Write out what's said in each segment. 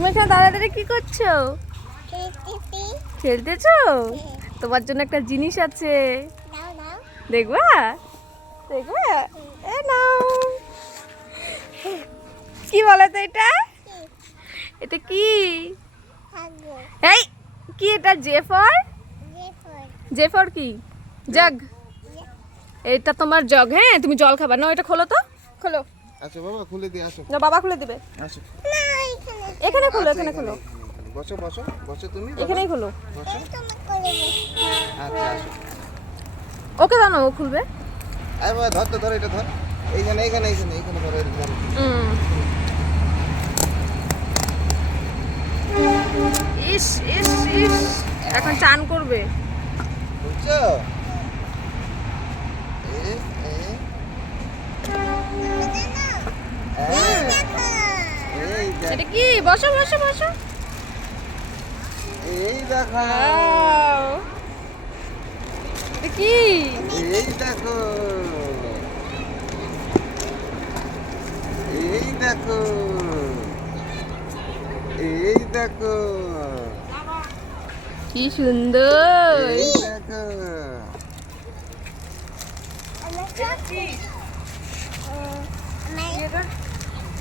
তুমি এখানে দাঁড়িয়ে কি করছ? খেলতেছি। খেলতেছো? তোমার জন্য একটা জিনিস আছে। দেখবা? দেখবা? এ নাও। কি বলো তো এটা এটা কি? এই কি এটা? জে ফর যে জে ফর কি? জগ। এটা তোমার জগ হ্যাঁ? তুমি জল খাবা। না এটা খোলো তো। খোলো। আচ্ছা বাবা খুলে দিয়ে আসো। না বাবা খুলে দিবে। আসো। না এখানে খোলো আচ্ছা, এখানে খোলো। বসো বসো বসো তুমি এখানেই খোলো। বসো। আচ্ছা আসো। ওকে দাও না ও খুলবে। আরে বাবা ধর তো ধর এটা ধর। এইখানে এইখানে এইখানে এইখানে ধর এটা ধরো। ইস ইস ইস। এখন চান করবে। বুঝছ এ এ হ্যাঁ, এটা কি? বসো বসো বসো। এই দেখো। কি? এই দেখো। এই দেখো। এই দেখো। কি সুন্দর। এই দেখো।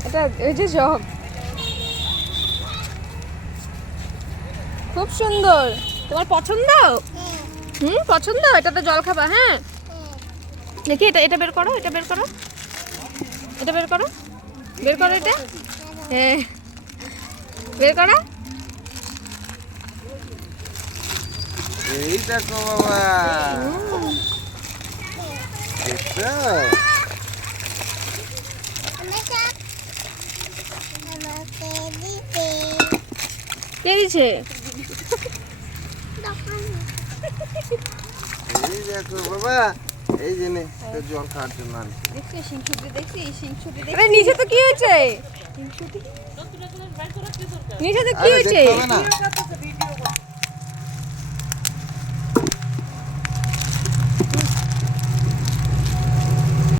এটা এই যে জগ। খুব সুন্দর। তোমার পছন্দ? হুম পছন্দ? এটাতে জল খাবা হ্যাঁ? দেখি এটা এটা বের করো এটা বের করো। এটা বের করো। বের করো এটা। হ্যাঁ। বের করো। এই দেখো বাবা। কে দিছে এই দেখো বাবা এই যে নে তোর জল খাওয়ার জন্য আনছি। আরে নিচে তো কি হয়েছে? নিচে তো কি হয়েছে?